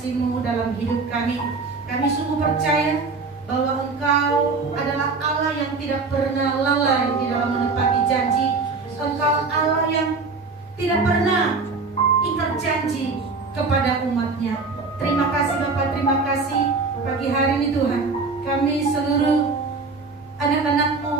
kasih-Mu dalam hidup kami. Kami sungguh percaya bahwa Engkau adalah Allah yang tidak pernah lalai di dalam menepati janji. Engkau Allah yang tidak pernah ingkar janji kepada umat-Nya. Terima kasih Bapak, terima kasih pagi hari ini Tuhan. Kami seluruh anak-anak-Mu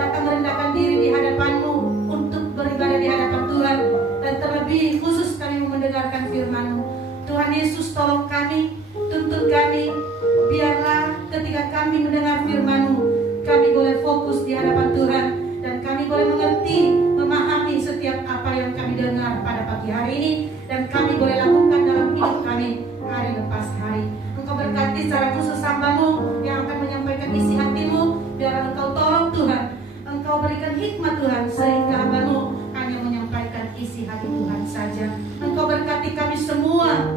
datang merendahkan diri di hadapan-Mu untuk beribadah di hadapan Tuhan. Dan terlebih khusus kami mendengarkan firman-Mu. Tuhan Yesus, tolong kami, tuntun kami. Biarlah ketika kami mendengar firman-Mu, kami boleh fokus di hadapan Tuhan. Dan kami boleh mengerti, memahami setiap apa yang kami dengar pada pagi hari ini. Dan kami boleh lakukan dalam hidup kami hari lepas hari. Engkau berkati secara khusus hamba-Mu yang akan menyampaikan isi hati-Mu. Biarlah Engkau tolong Tuhan. Engkau berikan hikmat Tuhan, sehingga hamba-Mu hanya menyampaikan isi hati Tuhan saja. Engkau berkati kami semua,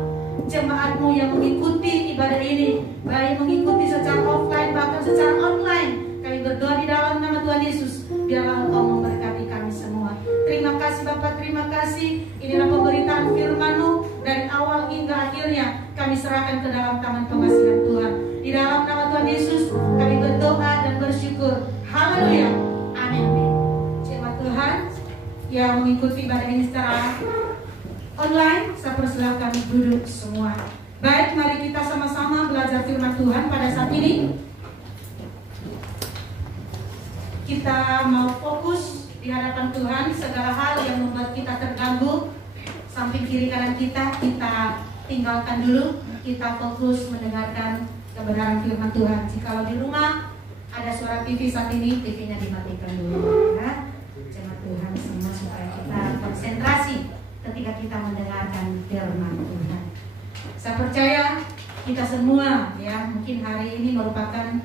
jemaat-Mu yang mengikuti ibadah ini, baik mengikuti secara offline bahkan secara online. Kami berdoa di dalam nama Tuhan Yesus. Biarlah Engkau memberkati kami semua. Terima kasih Bapak, terima kasih. Inilah pemberitaan firman-Mu dari awal hingga akhirnya. Kami serahkan ke dalam tangan pengasihan Tuhan. Di dalam nama Tuhan Yesus kami berdoa dan bersyukur. Haleluya. Amin. Jemaat Tuhan yang mengikuti ibadah ini secara online, saya persilakan duduk semua. Baik, mari kita sama-sama belajar firman Tuhan pada saat ini. Kita mau fokus di hadapan Tuhan. Segala hal yang membuat kita terganggu, samping kiri kanan kita tinggalkan dulu. Kita fokus mendengarkan kebenaran firman Tuhan. Jikalau di rumah ada suara TV saat ini, TV-nya dimatikan dulu ya. Jemaat Tuhan semua, supaya kita konsentrasi ketika kita mendengarkan firman Tuhan. Saya percaya kita semua ya, mungkin hari ini merupakan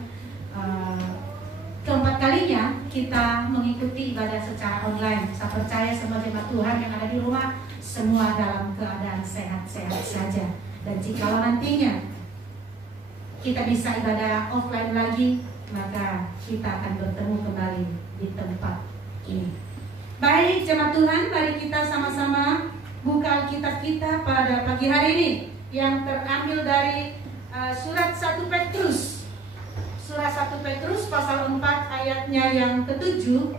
keempat kalinya kita mengikuti ibadah secara online. Saya percaya semua jemaat Tuhan yang ada di rumah semua dalam keadaan sehat-sehat saja. Dan jikalau nantinya kita bisa ibadah offline lagi, maka kita akan bertemu kembali di tempat ini. Baik jemaat Tuhan, mari kita sama-sama buka Alkitab kita pada pagi hari ini, yang terambil dari surat 1 Petrus. Surat 1 Petrus pasal 4 ayatnya yang ke-7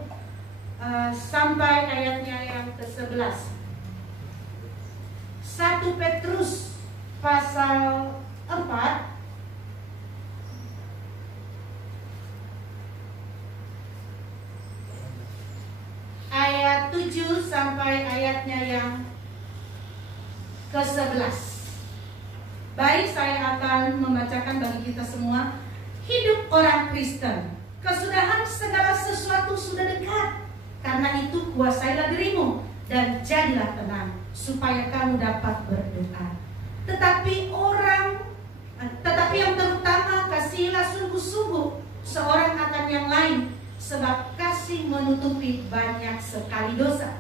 sampai ayatnya yang ke-11. 1 Petrus pasal 4 ayat 7 sampai ayatnya yang ke-11. Baik, saya akan membacakan bagi kita semua. Hidup orang Kristen, kesudahan segala sesuatu sudah dekat. Karena itu kuasailah dirimu dan jadilah tenang, supaya kamu dapat berdoa. Tetapi yang terutama kasihilah sungguh-sungguh seorang akan yang lain, sebab kasih menutupi banyak sekali dosa.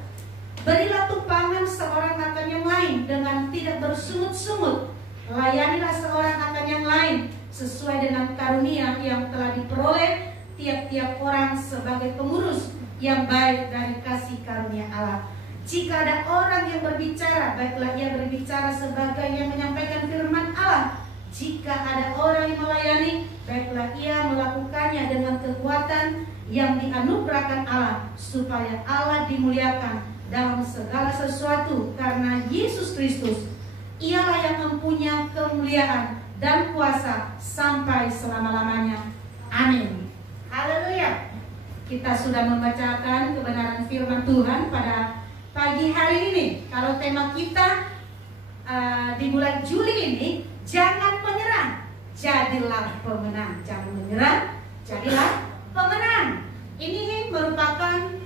Berilah tumpangan seorang akan yang lain dengan tidak bersungut-sungut. Layanilah seorang akan yang lain sesuai dengan karunia yang telah diperoleh tiap-tiap orang sebagai pengurus yang baik dari kasih karunia Allah. Jika ada orang yang berbicara, baiklah ia berbicara sebagai yang menyampaikan firman Allah. Jika ada orang yang melayani, baiklah ia melakukannya dengan kekuatan yang dianugerahkan Allah, supaya Allah dimuliakan dalam segala sesuatu karena Yesus Kristus. Ialah yang mempunyai kemuliaan dan kuasa sampai selama-lamanya. Amin. Haleluya. Kita sudah membacakan kebenaran firman Tuhan pada pagi hari ini. Kalau tema kita di bulan Juli ini, jangan menyerah, jadilah pemenang. Jangan menyerah, jadilah pemenang. Ini merupakan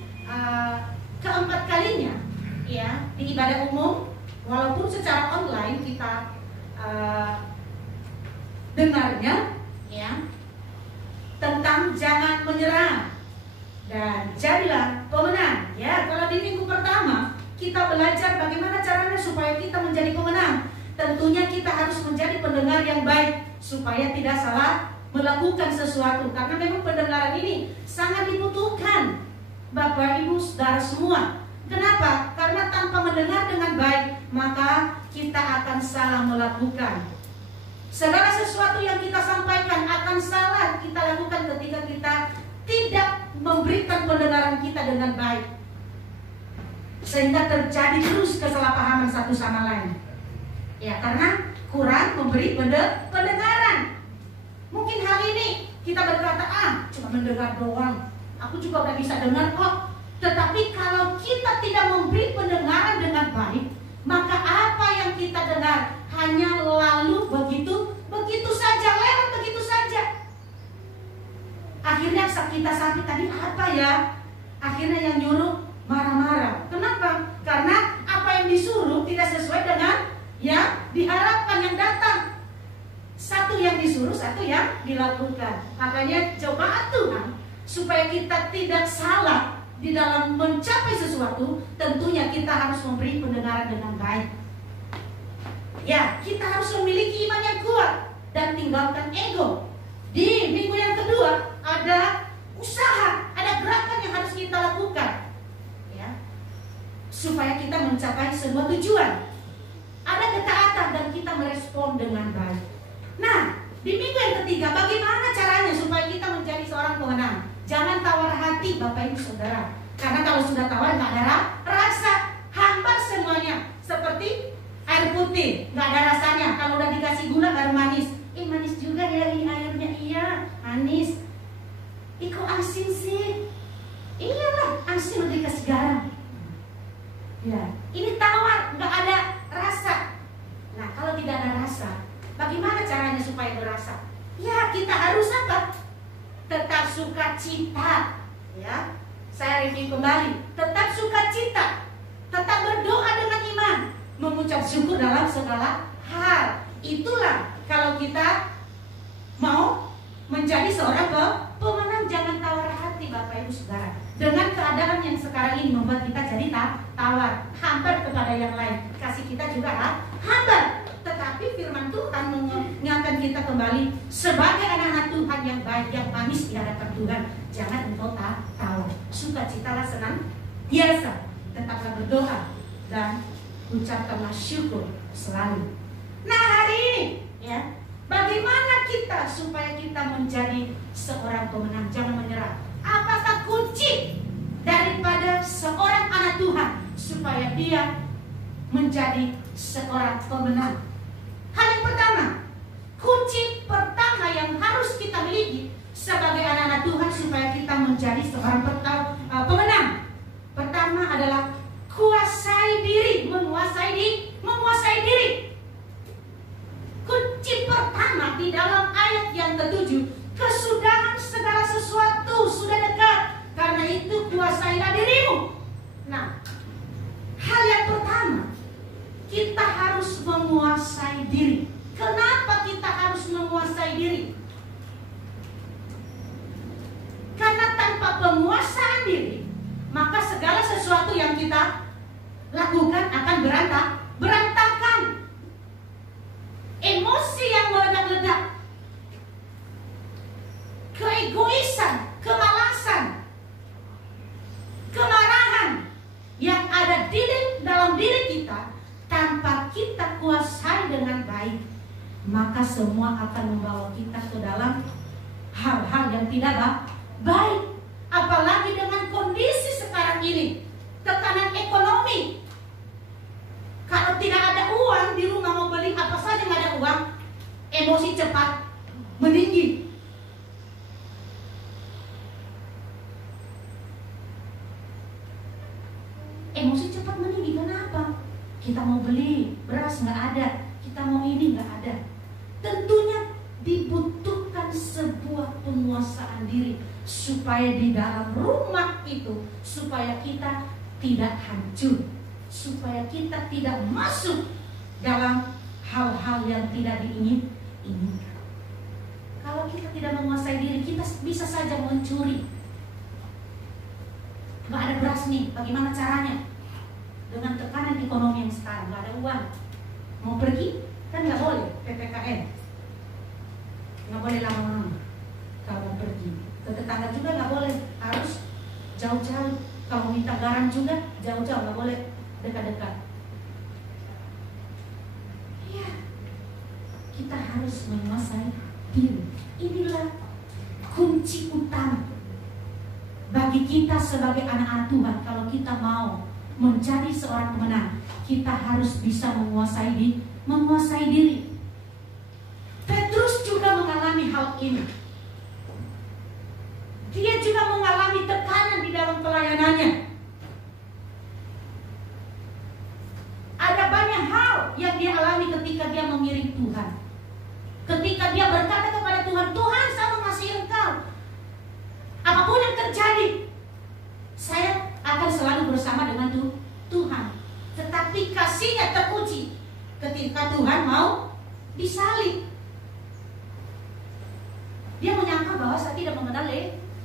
keempat kalinya ya di ibadah umum. Walaupun secara online kita dengarnya ya tentang jangan menyerah dan jadilah pemenang ya. Kalau di minggu pertama kita belajar bagaimana caranya supaya kita menjadi pemenang. Tentunya kita harus menjadi pendengar yang baik supaya tidak salah melakukan sesuatu, karena memang pendengaran ini sangat dibutuhkan Bapak Ibu Saudara semua. Kenapa? Karena tanpa mendengar dengan baik maka kita akan salah melakukan. Segala sesuatu yang kita sampaikan akan salah kita lakukan ketika kita tidak memberikan pendengaran kita dengan baik, sehingga terjadi terus kesalahpahaman satu sama lain. Ya, karena kurang memberi pendengaran. Mungkin hal ini kita berkata, cuma mendengar doang, aku juga udah bisa dengar kok. Tetapi kalau kita tidak memberi pendengaran dengan baik, maka apa yang kita dengar hanya lalu begitu saja, lewat begitu saja. Akhirnya kita sakit tadi apa ya? Akhirnya yang nyuruh marah-marah. Kenapa? Karena apa yang disuruh tidak sesuai dengan yang diharapkan yang datang. Satu yang disuruh, satu yang dilakukan. Makanya coba Tuhan supaya kita tidak salah di dalam mencapai sesuatu, tentunya kita harus memberi pendengaran dengan baik. Ya, kita harus memiliki iman yang kuat dan tinggalkan ego. Di minggu yang kedua ada usaha, ada gerakan yang harus kita lakukan, ya, supaya kita mencapai sebuah tujuan. Ada ketaatan dan kita merespon dengan baik. Nah, di minggu yang ketiga, bagaimana caranya supaya kita menjadi seorang pemenang? Jangan tawar hati, Bapak Ibu Saudara. Karena kalau sudah tawar nggak ada rasa, hambar semuanya. Seperti air putih, nggak ada rasanya. Kalau udah dikasih gula baru manis. Manis juga ya airnya, iya manis. Kok asin sih? Iyalah, asin udah dikasih garam. Ya, ini tawar, nggak ada rasa. Nah, kalau tidak ada rasa, bagaimana caranya supaya berasa? Ya, kita harus apa? Tetap sukacita. Ya, saya review kembali. Tetap sukacita, tetap berdoa dengan iman, mengucap syukur dalam segala hal. Itulah kalau kita mau menjadi seorang pemenang. Jangan tawar hati, Bapak Ibu Saudara. Dengan keadaan yang sekarang ini membuat kita jadi tawar, hambar kepada yang lain. Kasih kita juga hambar. Tetapi firman Tuhan mengingatkan kita kembali sebagai anak-anak Tuhan yang baik, yang manis di hadapan Tuhan. Jangan engkau tawar. Sukacitalah senantiasa, tetaplah berdoa dan ucapkanlah syukur selalu. Nah, hari ini ya, bagaimana kita supaya kita menjadi seorang pemenang? Jangan menyerah. Apakah kunci daripada seorang anak Tuhan supaya dia menjadi seorang pemenang? Hal yang pertama, kunci pertama yang harus kita miliki sebagai anak-anak Tuhan supaya kita menjadi seorang pemenang. Pertama adalah kuasai diri, menguasai diri. Kunci pertama di dalam ayat yang ke-7, kesudahan segala sesuatu sudah dekat, karena itu kuasailah dirimu. Nah, hal yang pertama, kita harus menguasai diri. Kenapa kita harus menguasai diri? Karena tanpa penguasaan diri, maka segala sesuatu yang kita lakukan akan berantakan. Emosi yang meledak-ledak, keegoisan, kemalasan, kemarahan yang ada dalam diri kita, tanpa kita kuasai dengan baik, maka semua akan membawa kita ke dalam hal-hal yang tidak baik. Apalagi dengan kondisi sekarang ini, tekanan ekonomi. Kalau tidak ada uang di rumah, mau beli apa saja nggak ada uang, emosi cepat meninggi. Emosi cepat meninggi, kenapa? Kita mau beli beras nggak ada, kita mau ini nggak ada. Tentunya dibutuhkan sebuah penguasaan diri supaya di dalam rumah itu, supaya kita tidak hancur, supaya kita tidak masuk dalam hal-hal yang tidak diinginkan. Kalau kita tidak menguasai diri, kita bisa saja mencuri. Nggak ada beras nih, bagaimana caranya? Dengan tekanan ekonomi yang sekarang, nggak ada uang, mau pergi kan nggak boleh, PPKM, nggak boleh lama-lama. Kalau mau pergi ke tetangga juga nggak boleh, harus jauh-jauh. Kalau minta garam juga jauh-jauh, nggak boleh dekat-dekat. Ya, kita harus menguasai diri. Inilah kunci utama bagi kita sebagai anak-anak Tuhan. Kalau kita mau menjadi seorang pemenang, kita harus bisa menguasai diri. Petrus juga mengalami hal ini. Dia juga mengalami tekanan di dalam pelayanannya. Ada banyak hal yang dia alami ketika dia mengiring Tuhan. Ketika dia berkata kepada Tuhan, Tuhan, saya mengasihi Engkau. Apapun yang terjadi, saya akan selalu bersama dengan Tuhan. Tetapi kasihnya teruji ketika Tuhan mau disalib. Dia menyangka bahwa saya tidak mengenal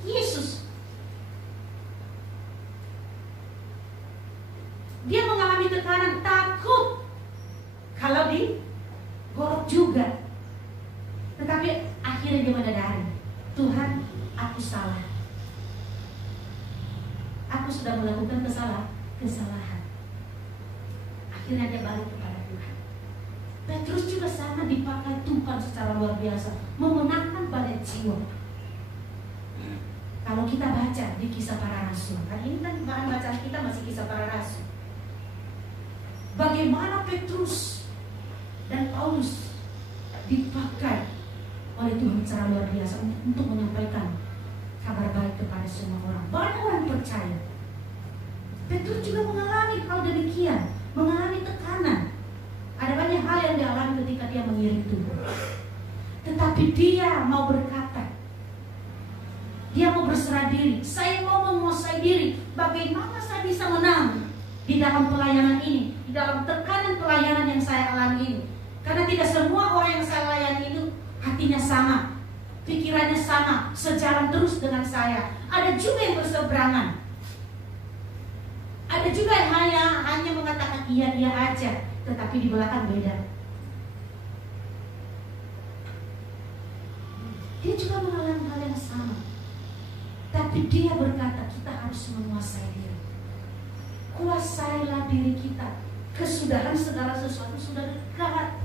Yesus. Dia mengalami tekanan, takut kalau digorok juga. Tetapi akhirnya dia menyadari, Tuhan, aku salah. Aku sudah melakukan kesalahan. Akhirnya dia balik kepada Tuhan. Petrus juga sama dipakai Tuhan secara luar biasa, memenangkan banyak jiwa. Kalau kita baca di Kisah Para Rasul, kan ini kan bahan bacaan kita masih Kisah Para Rasul. Bagaimana Petrus dan Paulus dipakai oleh Tuhan secara luar biasa untuk menyampaikan kabar baik kepada semua orang. Banyak orang percaya. Petrus juga mengalami hal demikian, mengalami tekanan. Ada banyak hal yang dialami ketika dia mengiring Tuhan. Tetapi dia mau berkata, dia mau berserah diri. Saya mau menguasai diri. Bagaimana saya bisa menang di dalam pelayanan ini, di dalam tekanan pelayanan yang saya alami ini? Karena tidak semua orang yang saya layani itu hatinya sama, pikirannya sama, sejalan terus dengan saya. Ada juga yang berseberangan. Ada juga yang hanya mengatakan iya aja, tetapi di belakang beda. Dia juga mengalami hal yang sama. Tapi dia berkata, kita harus menguasai diri. Kuasailah diri kita. Kesudahan segala sesuatu sudah dekat.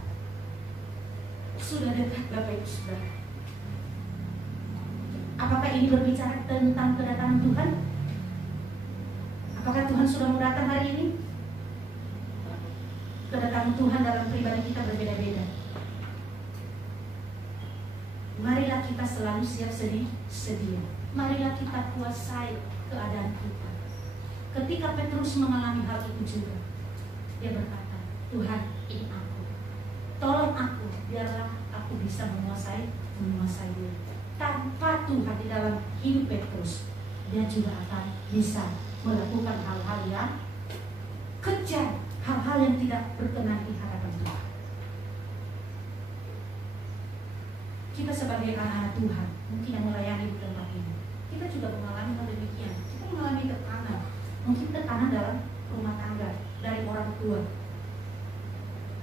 Sudah dekat Bapak Ibu Saudara. Apakah ini berbicara tentang kedatangan Tuhan? Apakah Tuhan sudah mau datang hari ini? Kedatangan Tuhan dalam pribadi kita berbeda-beda. Marilah kita selalu siap sedia. Marilah kita kuasai keadaan kita. Ketika Petrus mengalami hal itu juga, dia berkata, Tuhan, ini aku. Tolong aku, biarlah aku bisa menguasai diri. Tanpa Tuhan di dalam hidup Petrus, dia juga akan bisa melakukan hal-hal yang kejam, hal-hal yang tidak berkenan di hadapan Tuhan. Kita sebagai anak-anak Tuhan, mungkin yang melayani di tempat ini, kita juga mengalami hal demikian. Kita mengalami tekanan, mungkin tekanan dalam rumah tangga dari orang tua.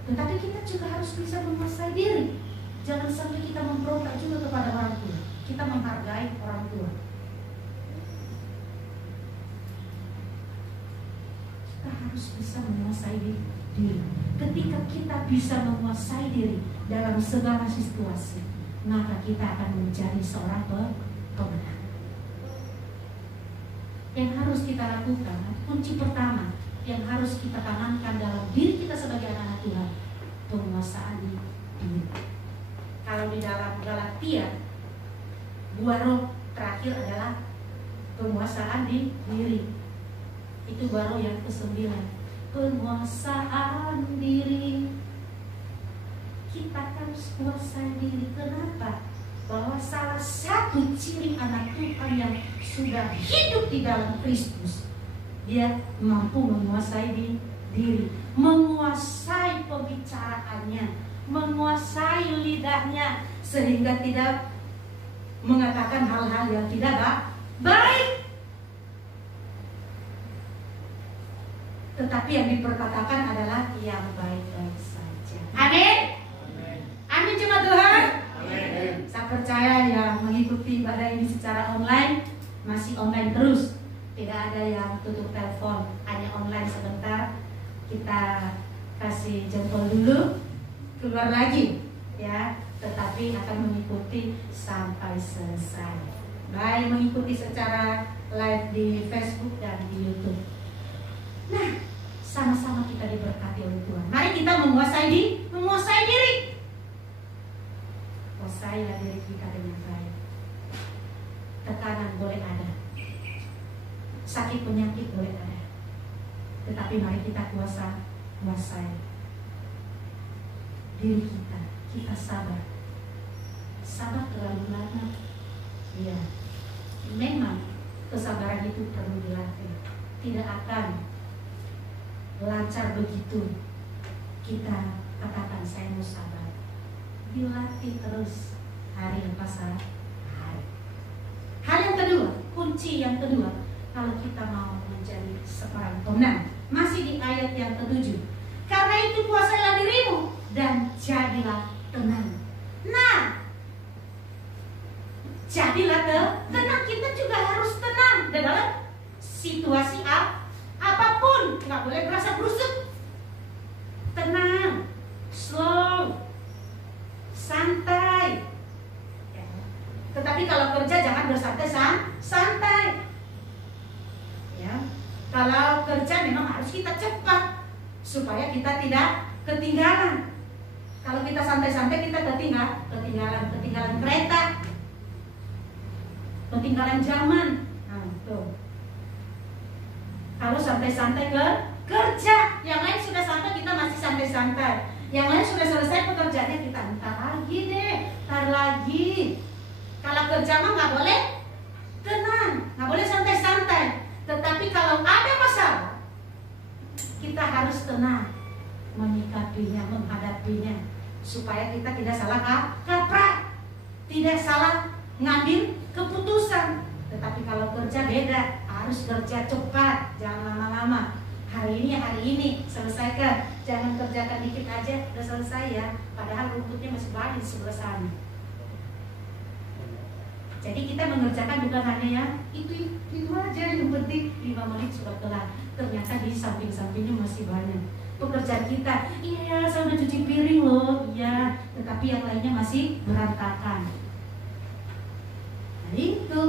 Tetapi kita juga harus bisa menguasai diri. Jangan sampai kita memberontak juga kepada orang tua. Kita menghargai orang tua. Kita harus bisa menguasai diri. Ketika kita bisa menguasai diri dalam segala situasi, maka kita akan menjadi seorang pemenang. Yang harus kita lakukan, kunci pertama yang harus kita tanamkan dalam diri kita sebagai anak-anak Tuhan, penguasaan diri. Kalau di dalam Galatia, buah roh terakhir adalah penguasaan diri. Itu buah roh yang ke-9, penguasaan diri. Kita harus kuasai diri. Kenapa? Bahwa salah satu ciri anak Tuhan yang sudah hidup di dalam Kristus, dia mampu menguasai diri, menguasai pembicaraannya, menguasai lidahnya, sehingga tidak mengatakan hal-hal yang tidak baik, tetapi yang diperkatakan adalah yang baik-baik saja. Amin. Amin jemaat Tuhan. Amin. Saya percaya yang mengikuti ibadah ini secara online masih online terus. Tidak ada yang tutup telepon, hanya online sebentar. Kita kasih jempol dulu, keluar lagi ya. tetapi akan mengikuti sampai selesai. Baik mengikuti secara live di Facebook dan di YouTube. Nah, sama-sama kita diberkati oleh Tuhan. Mari kita menguasai diri. Kuasailah diri kita dengan baik. Tekanan boleh ada, sakit penyakit boleh ada, tetapi mari kita kuasai diri kita. Kita sabar terlalu lama. Ya, memang kesabaran itu perlu dilatih. Tidak akan lancar begitu kita katakan saya mau sabar. Dilatih terus hari lepas hari. Hal yang kedua, kunci yang kedua, kalau kita mau menjadi seorang pemenang, masih di ayat yang ke-7. Karena itu kuasailah dirimu dan jadilah tenang. Nah, jadilah tenang. Kita juga harus tenang dalam situasi apapun. Nggak boleh berasa brusuk. Tenang, slow, santai. Ya. Tetapi kalau kerja jangan bersantai-santai. Ya. Kalau kerja memang harus kita cepat supaya kita tidak ketinggalan. Kalau kita santai-santai kita ketinggalan kereta, ketinggalan zaman. Nah, tuh. Kalau santai-santai kerja, yang lain sudah sampai kita masih santai-santai. Yang lain sudah selesai pekerjaannya, kita entar lagi. Kalau kerja mah nggak boleh tenang, nggak boleh santai-santai. Tetapi kalau ada masalah, kita harus tenang menyikapinya, menghadapinya, supaya kita tidak salah kaprah, tidak salah ngambil keputusan. Tetapi kalau kerja beda, harus kerja cepat, jangan lama-lama. Hari ini selesaikan, jangan kerjakan dikit aja udah selesai ya, padahal rumputnya masih banyak di sebelah sana. Jadi kita mengerjakan bukan hanya ya itu aja, yang penting 5 menit sudah kelar. Ternyata di samping-sampingnya masih banyak pekerjaan kita. Iya, saya udah cuci piring loh, iya, tetapi yang lainnya masih berantakan. Nah, itu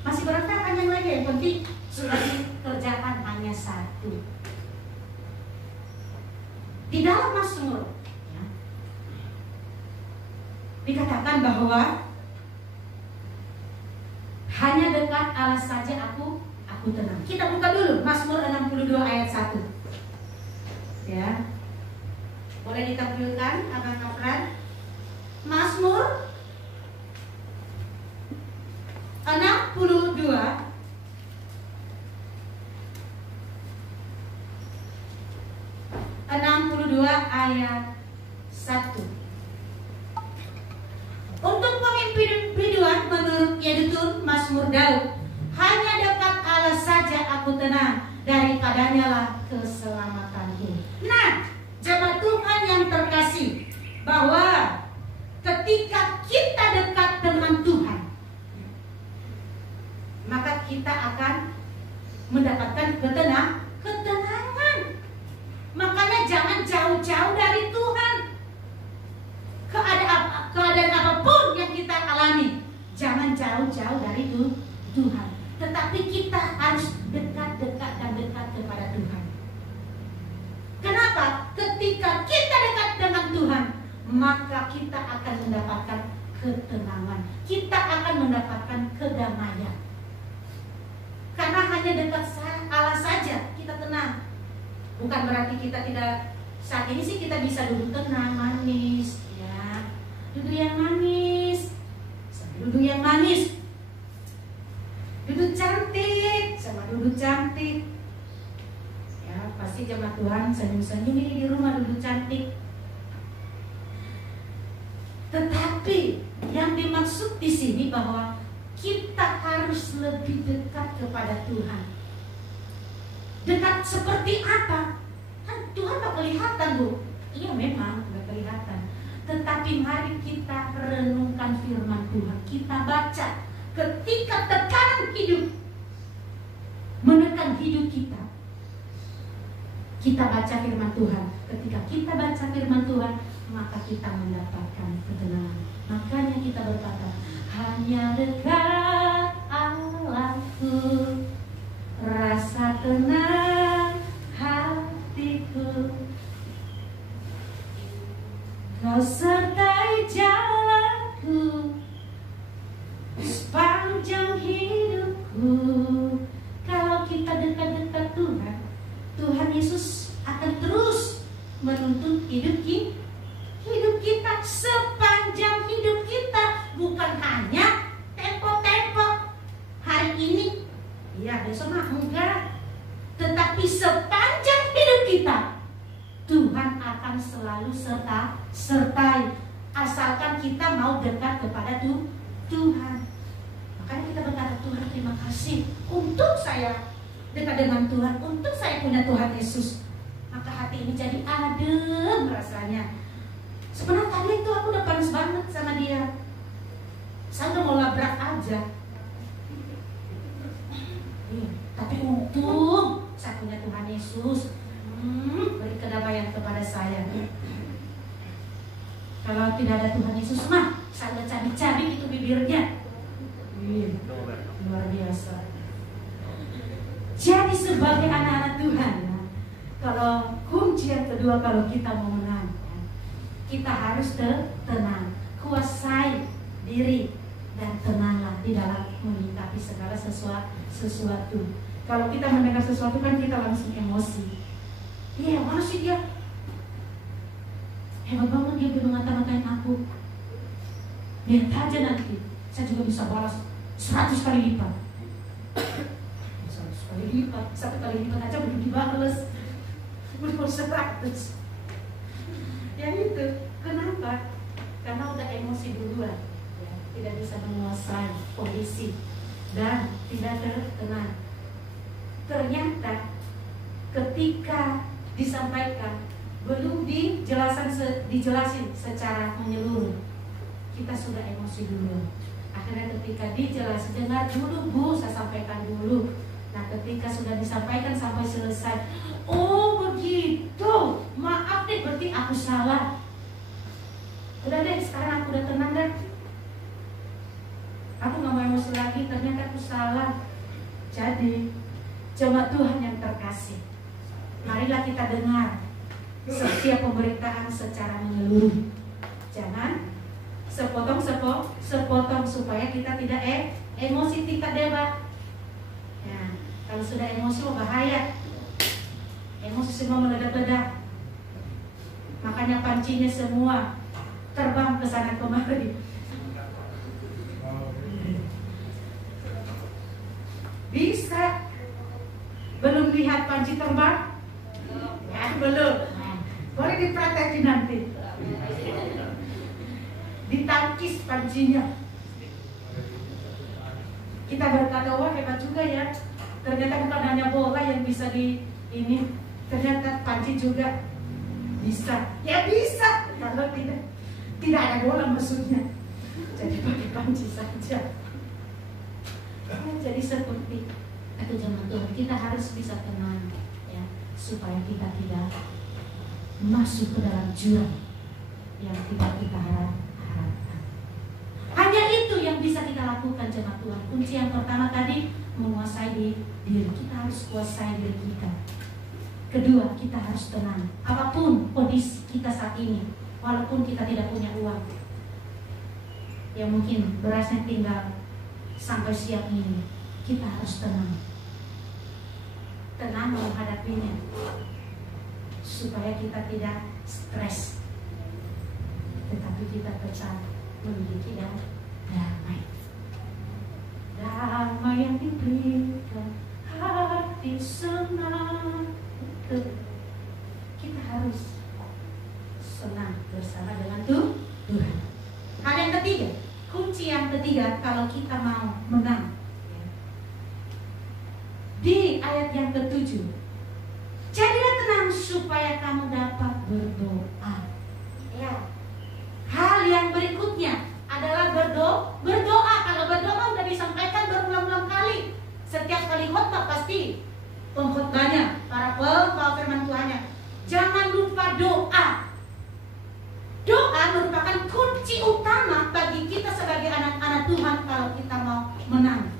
masih berantakan yang lainnya, yang penting sudah dikerjakan hanya satu. Di dalam Mazmur ya, dikatakan bahwa hanya dekat Allah saja aku tenang. Kita buka dulu Mazmur 62 ayat 1. Ya. Boleh ditampilkan Abang-abang? Mazmur 62 ayat 1. Untuk pemimpin biduan menurut Yedutun Mazmur Daud, hanya dekat Allah saja aku tenang, daripadanya lah keselamatanku. Nah, jemaat Tuhan yang terkasih, bahwa ketika kita dekat dengan Tuhan, maka kita akan mendapatkan ketenangan. Makanya jangan jauh-jauh dari Tuhan. Keadaan apapun yang kita alami, jangan jauh-jauh dari Tuhan. Tetapi kita harus dekat kepada Tuhan. Kenapa? Ketika kita dekat dengan Tuhan, maka kita akan mendapatkan ketenangan. Kita akan mendapatkan kedamaian. Karena hanya dekat Allah saja kita tenang. Bukan berarti kita tidak, saat ini sih kita bisa duduk tenang, manis, ya. Duduk yang manis, duduk yang manis. Duduk cantik, sama duduk cantik. Ya, pasti jemaat Tuhan senyum-senyum ini di rumah duduk cantik. Tetapi yang dimaksud di sini bahwa kita harus lebih dekat kepada Tuhan. Dekat seperti apa? Kan Tuhan tak kelihatan, Bu. Iya memang tidak kelihatan. Tetapi mari kita renungkan firman Tuhan. Kita baca. Ketika tekanan hidup menekan hidup kita, kita baca firman Tuhan. Ketika kita baca firman Tuhan, maka kita mendapatkan ketenangan. Makanya kita berkata, hanya dekat Allahku, rasa tenang hatiku. Kau sertai jalanku sepanjang hidupku. Kalau kita dekat-dekat Tuhan, Tuhan Yesus akan terus menuntun hidup kita sepanjang hidup kita. Bukan hanya tempo-tempo hari ini, ya besok mah enggak. Tetapi sepanjang hidup kita, Tuhan akan selalu sertai, asalkan kita mau dekat kepada Tuhan. Makanya kita berkata, Tuhan terima kasih untuk saya dekat dengan Tuhan, untuk saya punya Tuhan Yesus. Maka hati ini jadi adem rasanya. Sebenarnya tadi itu aku udah panas banget sama dia. Saya udah mau labrak aja. Tapi untung saya punya Tuhan Yesus. Beri kedamaian kepada saya. Kalau tidak ada Tuhan Yesus mah, saya udah cabik-cabik itu bibirnya. Luar biasa. Jadi sebagai anak-anak Tuhan, kalau kunci yang kedua kalau kita mau menang, kita harus tenang, kuasai diri dan tenanglah di dalam menyikapi segala sesuatu. Kalau kita mendengar sesuatu kan kita langsung emosi. Iya, mana sih dia? Hebat banget dia mengata-ngatain aku. Lihat aja nanti, saya juga bisa balas 100 kali lipat. 100 kali lipat, 1 kali lipat aja belum dibalas. Belum 100. Ya itu, kenapa? Karena udah emosi duluan, ya, tidak bisa menguasai kondisi dan tidak tenang. Ternyata ketika disampaikan belum dijelasin secara menyeluruh, kita sudah emosi dulu. Akhirnya ketika dijelasin, dengar dulu Bu, saya sampaikan dulu. Nah ketika sudah disampaikan sampai selesai, oh begitu, maaf deh berarti aku salah. Udah deh, sekarang aku udah tenang deh. Aku gak mau emosi lagi, ternyata aku salah. Jadi cuma Tuhan yang terkasih, marilah kita dengar setiap pemberitaan secara menyeluruh. Jangan sepotong supaya kita tidak emosi tingkat debat. Nah, kalau sudah emosi bahaya. Emosi semua meledak-ledak. Makanya pancinya semua terbang ke sana kemari. Bisa. Belum lihat panci terbang? Ya, belum. Boleh dipraktekin nanti. Ditangkis pancinya. Kita berkata, wah hebat juga ya. Ternyata bukan hanya bola yang bisa ini, ternyata panci juga bisa. Ya bisa. Kalau tidak ada bola maksudnya. Jadi pakai panci saja. Jadi seperti itu zaman Tuhan, kita harus bisa tenang, ya, supaya kita tidak masuk ke dalam jurang yang tidak kita harapkan. Hanya itu yang bisa kita lakukan jemaat Tuhan. Kunci yang pertama tadi, menguasai diri. Kita harus kuasai diri kita. Kedua, kita harus tenang. Apapun kondisi kita saat ini, walaupun kita tidak punya uang, ya mungkin berasnya tinggal sampai siang ini, kita harus tenang. Tenang menghadapinya, supaya kita tidak stres, tetapi kita tetap memiliki damai. Damai yang diberikan hati senang. Kita harus senang bersama dengan Tuhan. Hal yang ketiga, kunci yang ketiga kalau kita mau menang, di ayat yang ke-7, jadilah tenang supaya kamu dapat berdoa. Ya. Hal yang berikutnya adalah berdoa. Kalau berdoa udah disampaikan berulang-ulang kali. Setiap kali khotbah pasti pengkhotbahnya, para pembawa firman Tuhannya kalau kita mau menang.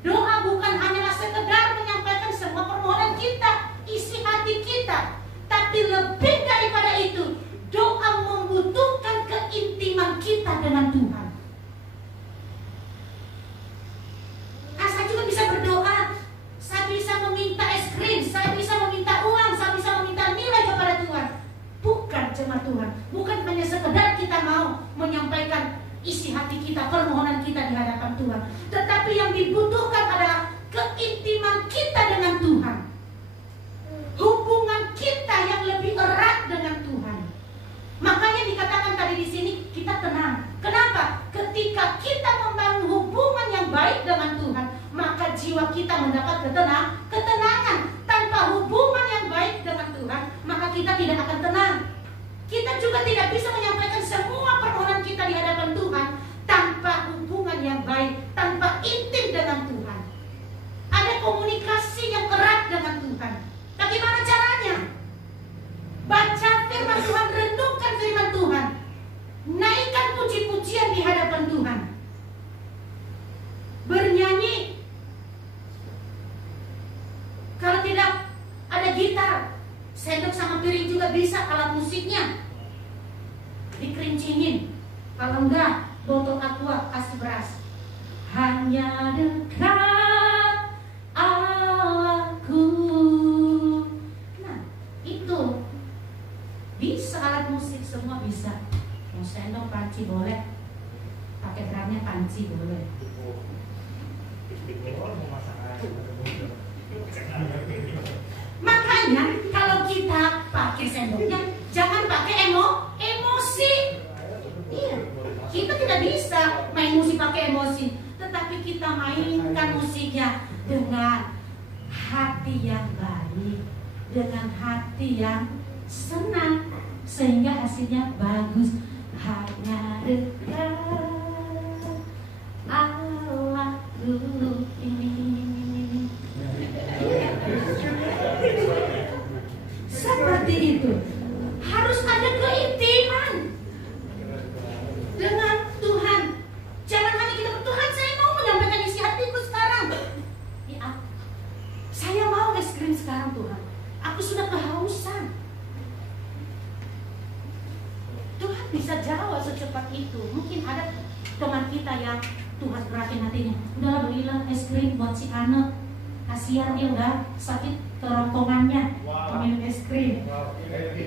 Doa bukan hanyalah sekedar menyampaikan semua permohonan kita, isi hati kita, tapi lebih daripada itu, doa membutuhkan keintiman kita dengan Tuhan. Saya juga bisa berdoa, saya bisa meminta es krim, saya bisa meminta uang, saya bisa meminta nilai kepada Tuhan. Bukan jemaat Tuhan, bukan hanya sekedar kita mau menyampaikan isi hati kita, permohonan kita di hadapan Tuhan, tetapi yang dibutuhkan adalah keintiman kita dengan Tuhan, hubungan kita yang lebih erat dengan Tuhan. Makanya dikatakan tadi di sini kita tenang. Kenapa? Ketika kita membangun hubungan yang baik dengan Tuhan, maka jiwa kita mendapat ketenangan. Tanpa hubungan yang baik dengan Tuhan, maka kita tidak akan tenang. Kita juga tidak bisa menyampaikan semua permohonan kita di hadapan Tuhan tanpa hubungan yang baik, tanpa intim dengan Tuhan. Ada komunikasi yang erat dengan Tuhan. Bagaimana caranya? Baca firman Tuhan, renungkan firman Tuhan, naikkan puji-pujian di hadapan Tuhan, bernyanyi. Kalau tidak ada gitar, sendok sama piring juga bisa alat musiknya, dikerincingin. Kalau enggak, botol aqua kasih beras. Hanya dekat Allahku. Nah, itu bisa alat musik, semua bisa. Mau sendok, panci boleh, pakai drumnya panci boleh. Makanya kalau kita pakai sendoknya, jangan pakai emosi. Iya, kita tidak bisa main musik pakai emosi, tetapi kita mainkan musiknya dengan hati yang baik, dengan hati yang senang, sehingga hasilnya bagus. Hanya dekat Allahku ini. Seperti itu. Harus ada keintiman dengan Tuhan. Jangan hanya kita, Tuhan saya mau menyampaikan isi hatiku sekarang. Ya, saya mau es krim sekarang Tuhan. Aku sudah kehausan. Tuhan bisa jawab secepat itu. Mungkin ada teman kita yang Tuhan berakin hatinya. Udahlah belilah es krim buat si anak. Kasihan dia udah sakit kerongkongannya, minum es krim.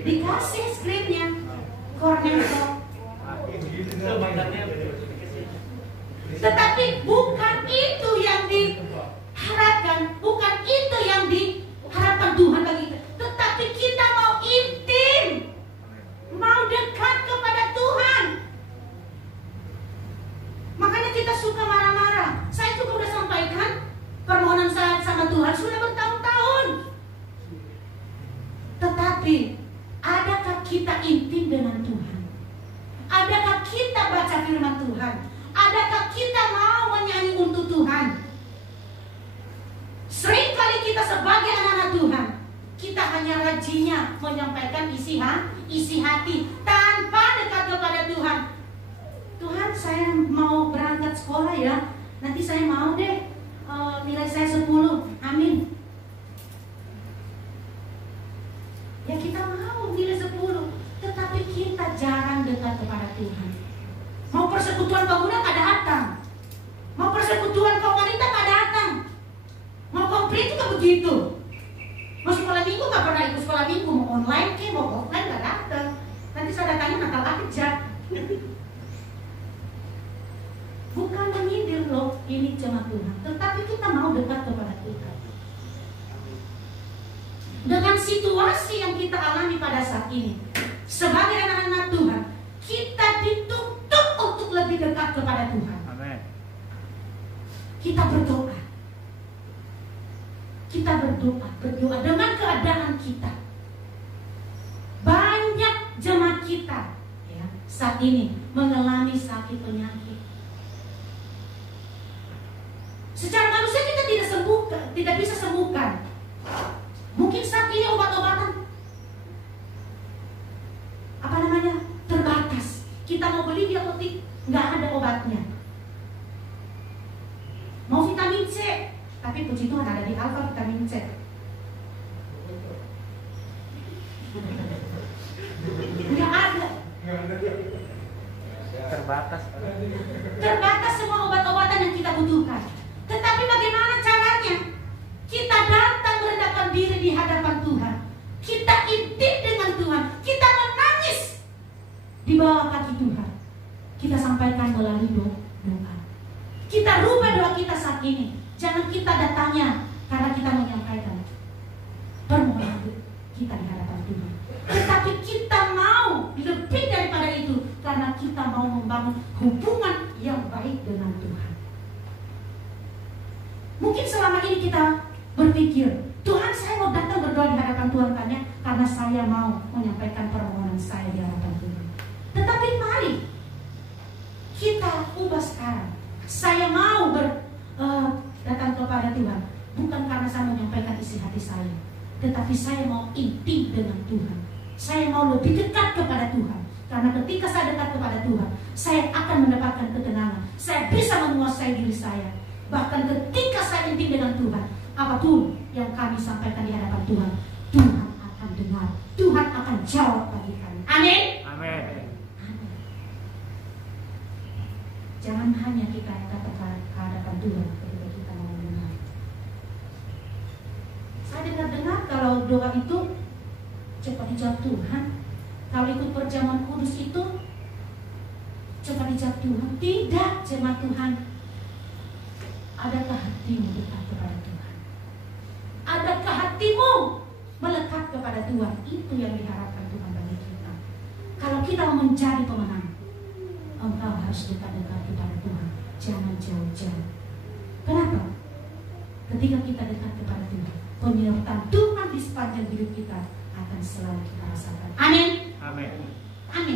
Dikasih es krimnya, cornetto. Tetapi bukan itu yang diharapkan, bukan itu yang diharapkan Tuhan bagi kita. Tetapi kita mau intim, mau dekat kepada Tuhan. Makanya kita suka marah-marah. Saya juga udah sampaikan permohonan saya sama Tuhan sudah bertahun-tahun. Tetapi adakah kita intim dengan Tuhan? Adakah kita baca firman Tuhan? Adakah kita mau menyanyi untuk Tuhan? Seringkali kita sebagai anak-anak Tuhan, kita hanya rajinnya menyampaikan isi hati tanpa dekat kepada Tuhan. Tuhan, saya mau berangkat sekolah ya. Nanti saya mau deh nilai saya 10. Amin. Ya kita mau nilai 10, tetapi kita jarang dekat kepada Tuhan. Mau persekutuan pemuda nggak datang, mau persekutuan kaum wanita nggak datang, mau komplit juga begitu. Mau sekolah minggu nggak pernah ikut sekolah minggu, mau online ke mau offline nggak datang. Nanti saya datangnya nakal aja. Bukan menyindir loh, ini jemaat Tuhan, tetapi kita mau dekat kepada Tuhan. Dengan situasi yang kita alami pada saat ini, sebagai anak-anak Tuhan, kita dituntut untuk lebih dekat kepada Tuhan. Amen. Kita berdoa. Kita berdoa dengan keadaan kita. Banyak jemaat kita ya, saat ini mengalami sakit penyakit. Secara manusia kita tidak bisa sembuhkan. Mungkin saat ini obat-obatan terbatas. Kita mau beli di apotek nggak ada obatnya. Tapi puji Tuhan ada di Alfa vitamin C. Nggak ada. Terbatas semua obat-obatan yang kita butuhkan. Tetapi bagaimana caranya? Kita datang merendahkan diri di hadapan Tuhan. Kita intip dengan Tuhan. Kita menangis di bawah kaki Tuhan. Kita sampaikan melalui doa. Kita rubah doa kita saat ini. Jangan kita datangnya karena kita menyampaikan permohonan kita di hadapan Tuhan. Tetapi kita mau lebih daripada itu, karena kita mau membangun hubungan yang baik dengan Tuhan. Mungkin selama ini kita berpikir, Tuhan, saya mau datang berdoa di hadapan Tuhan karena saya mau menyampaikan permohonan saya di hadapan Tuhan. Tetapi mari kita ubah sekarang. Saya mau datang kepada Tuhan bukan karena saya menyampaikan isi hati saya, tetapi saya mau intim dengan Tuhan. Saya mau lebih dekat kepada Tuhan. Karena ketika saya dekat kepada Tuhan, saya akan mendapatkan ketenangan. Saya bisa menguasai diri saya. Bahkan ketika saya intim dengan Tuhan, apapun yang kami sampaikan di hadapan Tuhan, Tuhan akan dengar. Tuhan akan jawab bagi kami. Amin. Amin. Jangan hanya kita datang ke hadapan Tuhan ketika kita mau mendengar. Saya dengar kalau doa itu cepat dijawab Tuhan. Kalau ikut perjamuan kudus itu cepat dijawab Tuhan. Tidak, jemaat Tuhan. Adakah hatimu dekat kepada Tuhan? Adakah hatimu melekat kepada Tuhan? Itu yang diharapkan Tuhan bagi kita. Kalau kita mau menjadi pemenang, engkau harus dekat-dekat kepada Tuhan. Jangan jauh-jauh. Kenapa? Ketika kita dekat kepada Tuhan, penyertaan Tuhan di sepanjang hidup kita akan selalu kita rasakan. Amin. Amin. Amin.